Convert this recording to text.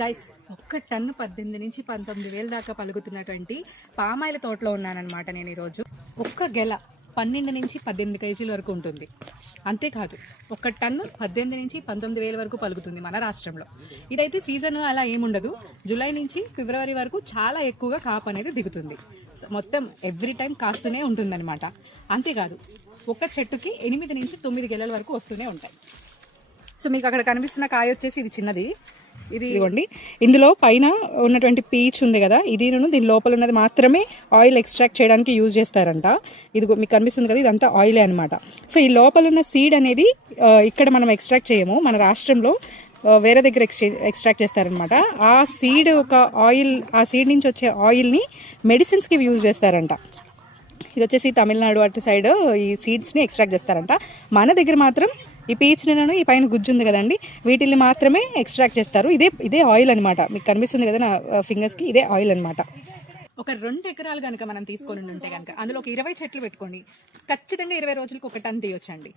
Guys, ఒక్క ton 18 నుంచి 19,000 దాకా పలుకుతున్నటువంటి పామాయిల తోటలో ఉన్నానన్నమాట నేను ఈరోజు. ఒక్క గెల 12 నుంచి 18 కేజీల వరకు ఉంటుంది. అంతేకాదు, ఒక టన్ను 18 నుంచి 19,000 వరకు పలుకుతుంది మన రాష్ట్రంలో. ఇదైతే సీజన్ అలా ఏముండదు. జూలై నుంచి ఫిబ్రవరి వరకు చాలా ఎక్కువగా కాపు అనేది దిగుతుంది. మొత్తం ఎవ్రీ టైం కాస్తూనే ఉంటుందన్నమాట. అంతేకాదు, ఒక చెట్టుకి 8 నుంచి 9 గెలల వరకు వస్తూనే ఉంటాయి. సో మీకు అక్కడ కనిపిస్తున్న కాయ వచ్చేసి ఇది చిన్నది. ఇదిగోండి, ఇందులో పైన ఉన్నటువంటి పీచ్ ఉంది కదా, ఇది దీని లోపల ఉన్నది మాత్రమే ఆయిల్ ఎక్స్ట్రాక్ట్ చేయడానికి యూజ్ చేస్తారంట. ఇది మీకు కనిపిస్తుంది కదా, ఇదంతా ఆయిలే అనమాట. సో ఈ లోపల ఉన్న సీడ్ అనేది ఇక్కడ మనం ఎక్స్ట్రాక్ట్ చేయము, మన రాష్ట్రంలో వేరే దగ్గర ఎక్స్ట్రాక్ట్ చేస్తారనమాట. ఆ సీడ్ ఒక ఆయిల్, ఆ సీడ్ నుంచి వచ్చే ఆయిల్ని మెడిసిన్స్కి యూజ్ చేస్తారంట. ఇది వచ్చేసి తమిళనాడు అటు సైడ్ ఈ సీడ్స్ని ఎక్స్ట్రాక్ట్ చేస్తారంట. మన దగ్గర మాత్రం ఈ పీచ్ను, ఈ పైన గుజ్జు ఉంది కదండి, వీటిని మాత్రమే ఎక్స్ట్రాక్ట్ చేస్తారు. ఇదే ఆయిల్ అనమాట. మీకు కనిపిస్తుంది కదా నా ఫింగర్స్కి, ఇదే ఆయిల్ అనమాట. ఒక 2 ఎకరాలు కనుక మనం తీసుకొని ఉంటే కనుక అందులో ఒక 20 చెట్లు పెట్టుకోండి, ఖచ్చితంగా 20 రోజులకు ఒక టన్ తీయొచ్చండి.